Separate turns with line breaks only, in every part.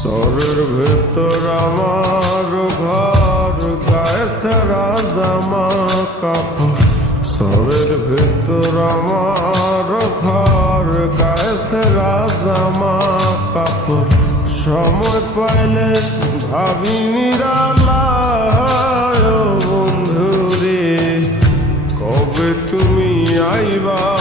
সরের ভেতর আমার ঘর, গায়ে সারা জামা কাপড়। সরের ভেতর আমার ঘর, গায়ে সারা জামা কাপড়। সময় পাইলে ভাবি নিরালায়, ও বন্ধুরে, কবে তুমি আইবা?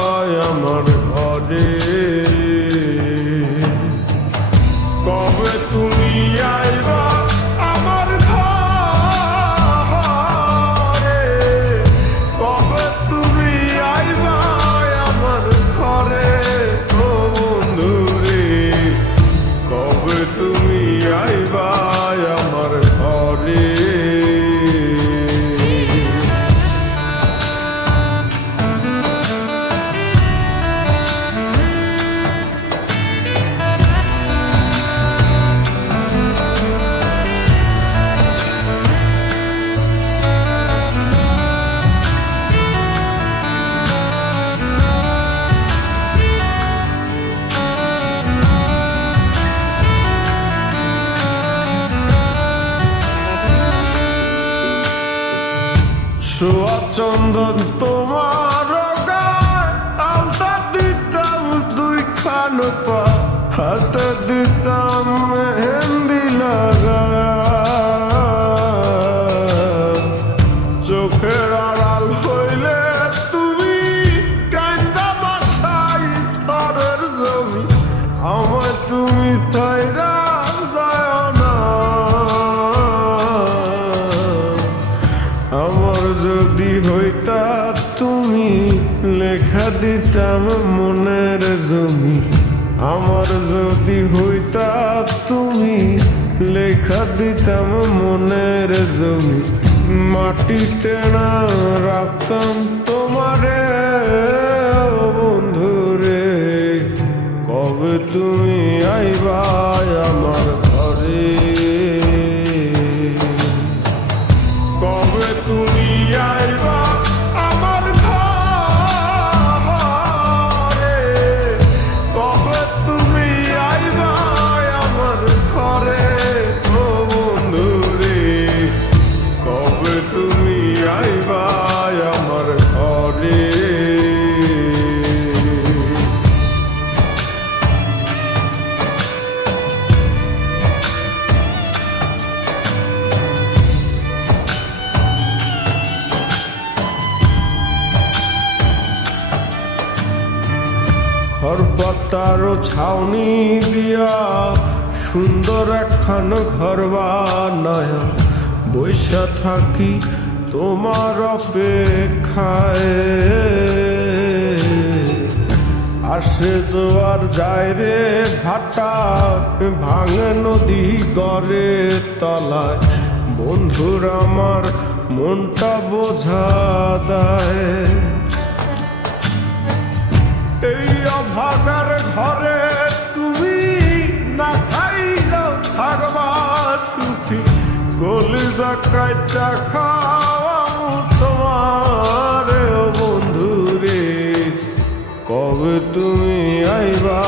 সোয়া তোমার আলতা দিতাম দুই খান হাতে দিতাম মেহেন্দি লাগা যদি হইতা তুমি লেখা দিতাম মনের জমি। আমার যদি হইতা তুমি লেখা দিতাম মনের জমি। মাটিতে না রাখতাম তোমারে বন্ধুরে, কবে তুমি আইবা আমার ঘরে? খরপটারও ছাউনি দিয়া সুন্দর একখান ঘর বানায় বৈশা থাকি তোমার অপেক্ষায়। আসে জোয়ার যায় রে ভাটা, ভাঙে নদী গড়ে তলায়। বন্ধুর আমার মনটা বোঝা দেয়। এই অভাগার ঘরে তুমি না খাইল থাকবা সুখী। গলি জাকাইটা খাওয়াবো তোমার বন্ধুরে। কবে তুমি আইবা